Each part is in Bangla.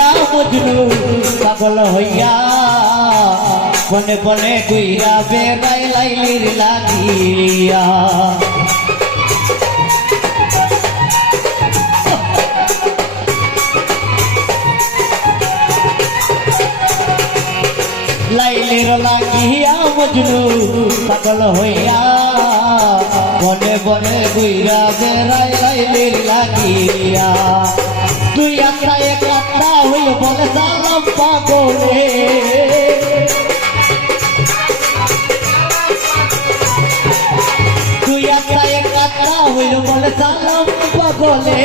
হইয়া মজনু পাগল হইয়া। বনে বনে কইরা বেড়াই লাইলির লাগিয়া। লাইলির লাগিয়া মজনু পাগল হইয়া। বনে বনে কইরা বেড়াই লাইলির লাগিয়া। দুই একটা এক সালাম পাগলে। তুই আত্রা এক আত্রা হইল বলে সালাম পাগলে।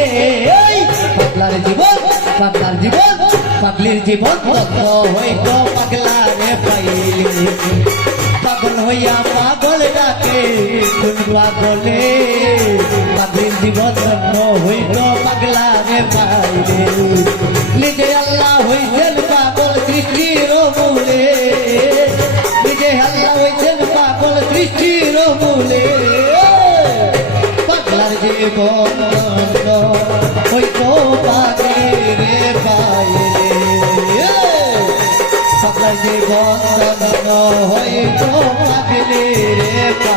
পাগলার জীবন পাগলার জীবন, পাগলির জীবন তত্ত্ব হইত পাগলারে পাইলে। পাগল হইয়া পাগল ডাকে কোন পাগলে? পাগলির জীবন তত্ত্ব হইত পাগলারে পাইলে। সৃষ্টির মূলে। পাগলার জীবন হইত রে পাইলে পাগলার জীবন পাগলে রে পাইলে